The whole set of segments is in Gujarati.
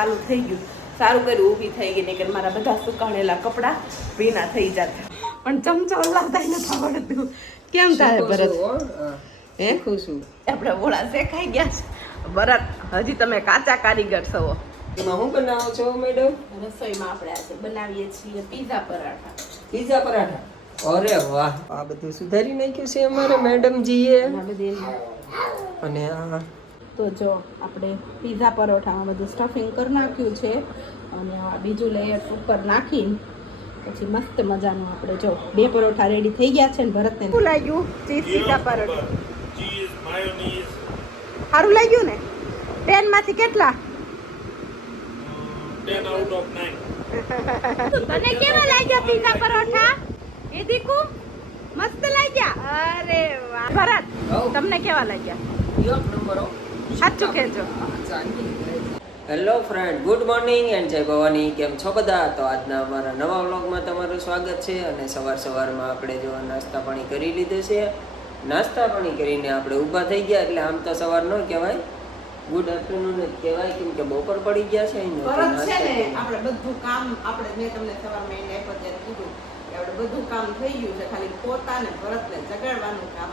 ચાલુ થઈ ગયું. સારું કર્યું ઊભી થઈ ગઈ, નહીંતર મારા બધા સુકાણેલા કપડાં ભીના થઈ જતા. પણ ચમચો લાવતા નથી આવડતું. કેમ થાય ભરત? હે ખુશું આપણે બોળા શેકાઈ ગયા છે. ભરત હજી તમે કાચા કારીગર છો. એમાં હું બનાવો છો મેડમ? રસોઈમાં આપણે આજે બનાવીએ છીએ પીઝા પરાઠા. પીઝા પરાઠા? અરે વાહ, આ બધું સુધારી નાખ્યું છે અમારે મેડમજીએ. અને આ તો જો આપણે પીઝા પરોઠામાં બધું સ્ટફિંગ કરી નાખ્યું છે અને આ બીજું લેયર ઉપર નાખીને પછી મસ્ત મજાનું આપણે જો 2 પરોઠા રેડી થઈ ગયા છે ને ભરતને શું લાગ્યું? Cheese pizza paratha cheese mayonnaise સારું લાગ્યું ને? 10 માંથી કેટલા? 10 out of 9. તને કેવા લાગ્યા પીઝા પરોઠા? એ દીકુ મસ્ત લાગ્યા. અરે વાહ ભરત, તમને કેવા લાગ્યા? એક નંબર હો. સાચું કહેજો. Hello friend, good morning and જય ભવાની. કેમ છો બધા? તો આજના અમારા નવા વ્લોગમાં તમારું સ્વાગત છે. અને સવારમાં આપણે જો નાસ્તા પાણી કરી લીધું છે. નાસ્તા પાણી કરીને આપણે ઊભા થઈ ગયા, એટલે આમ તો સવાર ન કહેવાય, ગુડ આફ્ટરનૂન જ કહેવાય, કેમ કે બપોર પડી ગયા છે. ભરત છે ને આપણે બધું કામ આપણે મેં તમને સવારમાં એને આપ્યો કીધું કે આપણે બધું કામ થઈ ગયું છે, ખાલી પોતાને ભરતને જગાડવાનું કામ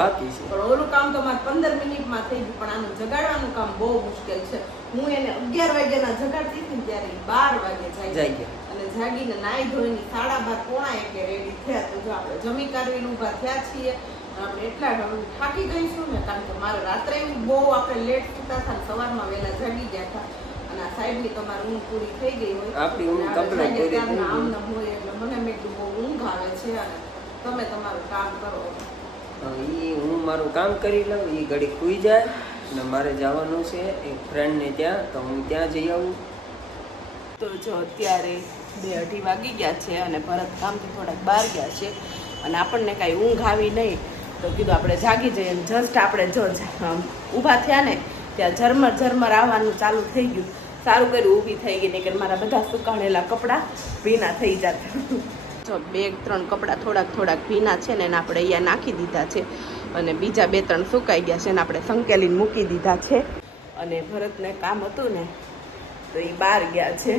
બાકી છે. પણ ઓલું કામ તો મારે 15 મિનિટમાં થઈ ગયું, પણ આનું જગાડવાનું કામ બહુ મુશ્કેલ છે. હું એને 11 વાગ્યાના જગાડતી હતી ત્યારે 12 વાગે જાગી ગયા અને જાગીને નાઈ ધોઈને 12:30 પોણા 1 રેડી થયા. તો જો આપણે જમી કાઢવીને ઊભા થયા છીએ. આપણે એટલા થાકી ગઈશું ને, કારણ કે મારે રાત્રે બહુ આપણે લેટ સુતા હતા, સવારમાં વહેલા જાગી ગયા હતા અને આ સાઈડની તમારી ઊંઘ પૂરી થઈ ગઈ હોય, આપણી ઊંઘ કમ્પ્લીટ થઈ ગઈ. આમ ન હોય એટલે મને મેં કીધું બહુ ઊંઘ આવે છે અને તમે તમારું કામ કરો. હું મારું કામ કરી લઉં, એ ઘડી ખુઈ જાય અને મારે જવાનું છે એક ફ્રેન્ડને ત્યાં, તો હું ત્યાં જઈ આવું. તો જો અત્યારે 2-2:30 વાગી ગયા છે અને ભરત કામથી થોડાક બહાર ગયા છે અને આપણને કાંઈ ઊંઘ આવી નહીં, તો કીધું આપણે જાગી જઈએ. જસ્ટ આપણે જો ઊભા થયા ને ત્યાં ઝરમર આવવાનું ચાલુ થઈ ગયું. સારું કર્યું ઊભી થઈ ગઈ, નહીંતર મારા બધા સુકાણેલા કપડાં ભીના થઈ જતા. જો 2-3 કપડાં થોડાક ભીના છે ને એને આપણે અહીંયા નાખી દીધા છે અને બીજા 2-3 સુકાઈ ગયા છે ને આપણે સંકેલીને મૂકી દીધા છે. અને ભરતને કામ હતું ને તો એ બહાર ગયા છે,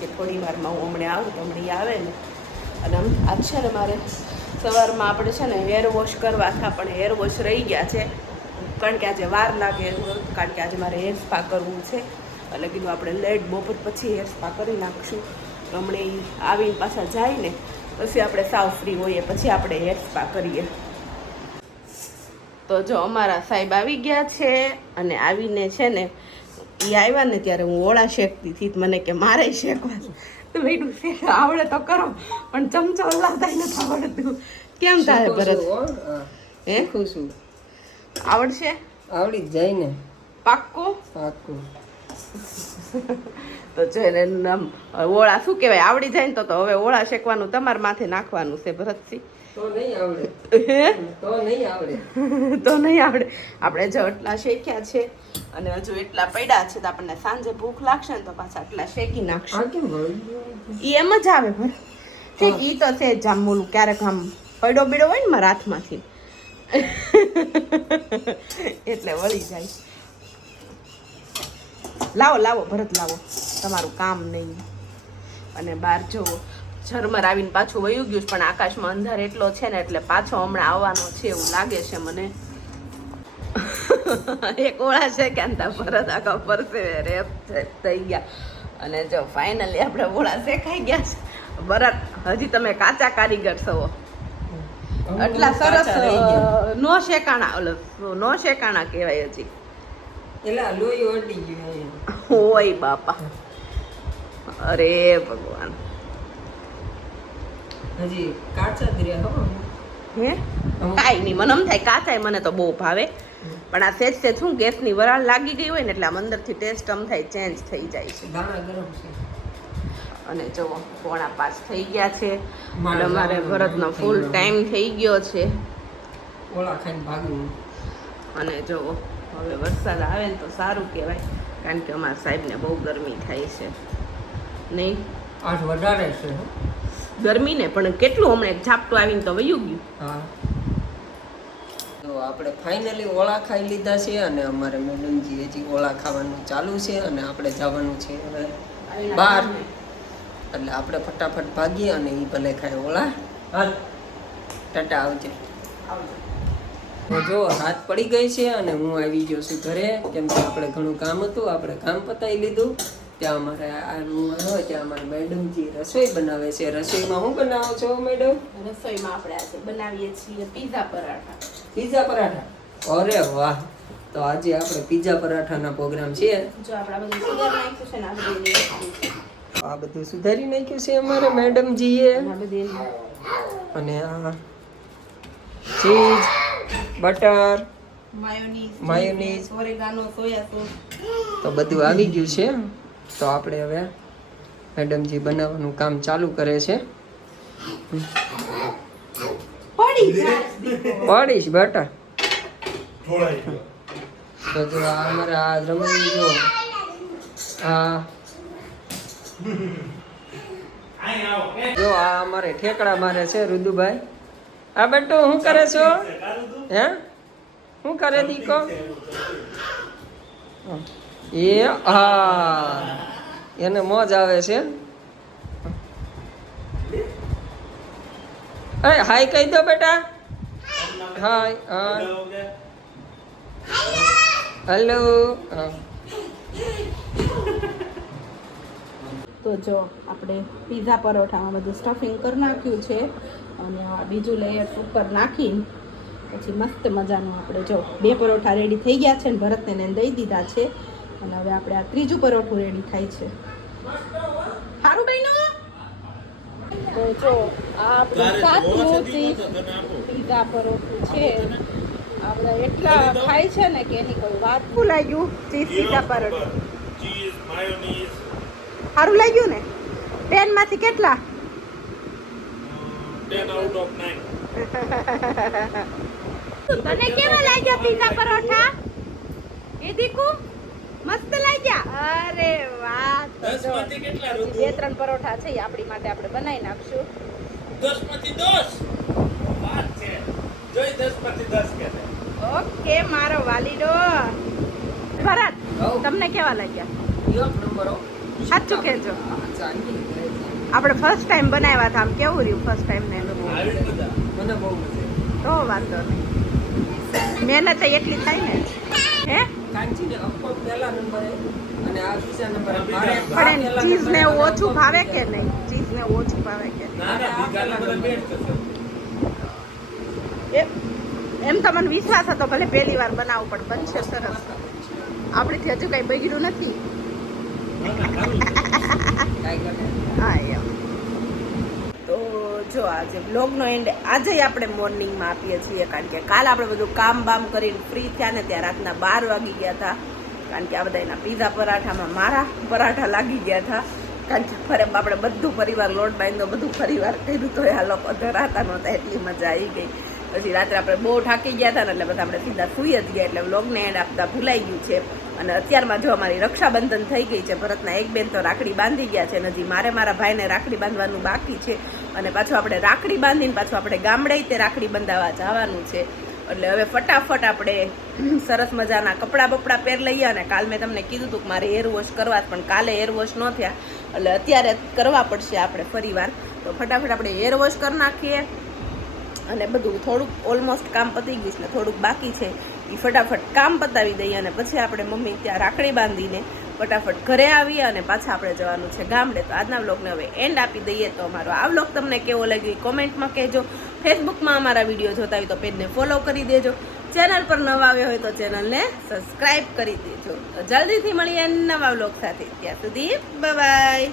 કે થોડી વારમાં હું હમણાં આવું તો હમણાં આવે ને. અને આજ છે ને મારે સવારમાં આપણે છે ને હેર વોશ કરવા હતા, પણ હેર વોશ રહી ગયા છે, કારણ કે આજે વાર લાગે, કારણ કે આજે મારે હેર સ્પા કરવું છે. એટલે કીધું આપણે લેટ બપોર પછી હેર સ્પા કરી નાખશું. હમણાં આવીને પાછા જાય ને પછી આપણે સાવ ફ્રી હોઈએ, પછી આપણે હેર સ્પા કરીએ. તો જો અમારા સાહેબ આવી ગયા છે અને આવીને છે ને એ આવ્યા ને ત્યારે હું ઓળા શેકતી હતી. મને કે મારે શેકવા તો બેટું શેક આવડે તો કરો, પણ ચમચો લાવતા નથી આવડતું. કેમ થાય ભરત? હે ખુશું આવડશે? આવડી જ જાય ને. પાક્કું? પાક્કું. તો જો એને ઓળા શું કહેવાય, આવડી જાય ને તો હવે ઓળા શેકવાનું તમારે માથે નાખવાનું છે ભરતસિંહ. તો નહીં આવડે. તો નહીં આવડે. તો નહીં આવડે. આપણે જો એટલા શેક્યા છે અને હજુ એટલા પડ્યા છે, તો આપણને સાંજે ભૂખ લાગશે ને તો પાછા એટલા શેકી નાખશું. આ કેમ વળી? એ એમ જ આવે ભર ઠીક. એ તો છે જ આમ ઓલું ક્યારેક આમ પડો બીડો હોય ને મારા હાથમાંથી એટલે વળી જાય. લાવો ભરત લાવો, તમારું કામ નહીં. અને બહાર જુઓ ઝરમર આવીને પાછું વયું ગયું, પણ આકાશમાં અંધાર એટલો છે ને એટલે પાછો હમણાં આવવાનો છે એવું લાગે છે મને. એક ઓળા છે કે ભરત આખા પરસે રેપ થઈ ગયા. અને જો ફાઇનલી આપણે ઓળા શેકાઈ ગયા છે. ભરત હજી તમે કાચા કારીગર છો. એટલા સરસ નો શેકાણા કહેવાય હજી. એલા લોહી ઓડી ગયું. ઓય બાપા, અરે ભગવાન. હજી કાચા જ રહ્યા હો. હે કાંઈ નહીં, મને એમ થાય કાચાય મને તો બહુ ભાવે, પણ આ સેજ શું ગેસની વરાળ લાગી ગઈ હોય ને એટલે આમ અંદરથી ટેસ્ટ આમ થાય ચેન્જ થઈ જાય છે. દાણા ગરમ છે. અને જો 4:45 થઈ ગયા છે અને અમારે ભરતનો ફૂલ ટાઈમ થઈ ગયો છે. ઓળા ખાઈને ભાગ્યું. અને જો હવે વરસાદ આવે ને તો સારું કહેવાય, કારણ કે અમારા સાહેબને બહુ ગરમી થાય છે. નહીં આઠ વધારે છે ગરમી ને, પણ કેટલું હમણાં એક ઝાપટું આવીને તો વયું ગયું. હા. તો આપણે ફાઇનલી ઓળા ખાઈ લીધા છે અને અમારે મેડમજી હજી ઓળા ખાવાનું ચાલુ છે અને આપણે જવાનું છે હવે બહાર. એટલે આપણે ફટાફટ ભાગીએ અને એ ભલે ખાય ઓળા. હાલ ટાટા આવજે. તો જો રાત પડી ગઈ છે અને હું આવી ગયો છું ઘરે, કેમ કે આપણે ઘણું કામ હતું, આપણે કામ પતાવી લીધું. ત્યાં અમારે આ રૂમ હોય ત્યાં અમારે મેડમજી રસોઈ બનાવે છે. રસોઈમાં શું બનાવો છો મેડમ? રસોઈમાં આપણે આજે બનાવીએ છીએ પીઝા પરાઠા. પીઝા પરાઠા? અરે વાહ! તો આજે આપણે પીઝા પરાઠાના પ્રોગ્રામ છે. જો આપણે બધું સુધાર નાખ્યું છે ને આ બધું સુધારી નાખ્યું છે અમારે મેડમજીએ. અને આ cheese, butter, mayonnaise, oregano, soya sauce તો બધું આવી ગયું છે. તો આપણે હવે મેડમજી બનાવવાનું કામ ચાલુ કરે છે. પડીશ બેટા. તો જો આ અમારા આ રમણી જો આ જો આ અમારે ઠેકડા મારે છે રુદુભાઈ. આ બેટો શું કરે છો? હે શું કરે દીકો? એ હા એને મોજ આવે છે. એ હાય કહી દો બેટા. હાય હા હેલો. તો જો આપણે પીઝા પરોઠામાં બધું સ્ટફિંગ કરી નાખ્યું છે અને આ બીજું લેયર ઉપર નાખીને પછી મસ્ત મજાનું આપણે જો 2 પરોઠા રેડી થઈ ગયા છે ને ભરતને એને દઈ દીધા છે અને હવે આપણે આ ત્રીજું પરોઠું રેડી થાય છે. સારું બહેનો. તો જો આ આપણું સાતમું પીઝા પરોઠું છે. આપણે એટલા ખાય છે ને કે એની કોઈ વાત ભૂલાઈ ગયું. ચીઝ પીઝા પરોઠું cheese, mayonnaise, સારું લાગ્યું ને? 10 માંથી કેટલા? 10 out of 9. તને કેવા લાગ્યા પીઝા પરોઠા? એ દીકુ મસ્ત લાગ્યા. અરે વાહ. 10 માંથી કેટલા હજી 2-3 પરોઠા છે એ આપણી માટે આપણે બનાવી નાખશું. 10 માંથી 10 વાત છે. જોઈ 10 માંથી 10 કે છે. ઓકે મારો વાલીડો. ભરત તમને કેવા લાગ્યા? એક નંબર હો. સાચું કહેજો. આપણે ફર્સ્ટ ટાઈમ બનાવ્યા હતા. આમ કેવું રહ્યું ફર્સ્ટ ટાઈમ ને? આવી બધા મને બહુ મજા આવી. તો વાંધો નહીં. મહેનત એટલી થાય ને. હે કાંચીને અપ્પમ પહેલા નંબરે અને આ બીજા નંબરે. મારે પણ ચીઝ ને ઓછું ભાવે કે નહીં? ચીઝ ને ઓછું ભાવે કે નહીં? ના ના બીજા બધા બેસ્ટ છે. એમ તો મને વિશ્વાસ હતો ભલે પહેલી વાર બનાવવું પણ બનશે સરસ. આપણીથી હજુ કઈ બગડ્યું નથી. હા એમ. તો જો આજે બ્લોગનો એન્ડ આજે આપણે મોર્નિંગમાં આપીએ છીએ કારણ કે કાલ આપણે બધું કામ બામ કરીને ફ્રી થયા ને ત્યાં રાતના 12 વાગી ગયા હતા કારણ કે આ બધા એના પીઝા પરાઠામાં મારા પરાઠા લાગી ગયા હતા કારણ કે ફરે આપણે બધું પરિવાર લોટ બાંધ્યો બધું પરિવાર કર્યું તો આ લોકો ધરાતા નહોતા એટલી મજા આવી ગઈ. પછી રાત્રે આપણે બહુ થાકી ગયા હતા ને એટલે બધા આપણે સીધા સૂઈ જ ગયા એટલે વ્લોગને એન્ડ આપતા ભૂલાઈ ગયું છે. અને અત્યારમાં જો અમારી રક્ષાબંધન થઈ ગઈ છે. ભરતના એક બેન તો રાખડી બાંધી ગયા છે અને હજી મારા ભાઈને રાખડી બાંધવાનું બાકી છે અને પાછું આપણે રાખડી બાંધીને પાછું આપણે ગામડે તે રાખડી બંધાવવા જવાનું છે. એટલે હવે ફટાફટ આપણે સરસ મજાના કપડાં બપડા પહેર લઈએ અને કાલ મેં તમને કીધું હતું કે મારે હેર વોશ કરવા પણ કાલે હેર વોશ ન થયા એટલે અત્યારે કરવા પડશે આપણે ફરીવાર. તો ફટાફટ આપણે હેર વોશ કરી નાખીએ અને બધું થોડુંક ઓલમોસ્ટ કામ પતી ગયું છે ને થોડુંક બાકી છે એ ફટાફટ કામ પતાવી દઈએ અને પછી આપણે મમ્મી ત્યાં રાખડી બાંધીને ફટાફટ ઘરે આવીએ અને પાછા આપણે જવાનું છે ગામડે. તો આજના વ્લોગને હવે એન્ડ આપી દઈએ. તો અમારો આ વ્લોગ તમને કેવો લાગ્યો એ કોમેન્ટમાં કહેજો. ફેસબુકમાં અમારા વિડીયો જોતા હોય તો પેજને ફોલો કરી દેજો. ચેનલ પર નવા આવ્યા હોય તો ચેનલને સબસ્ક્રાઈબ કરી દેજો. તો જલ્દીથી મળીએ નવા વ્લોગ સાથે. ત્યાં સુધી બાય બાય.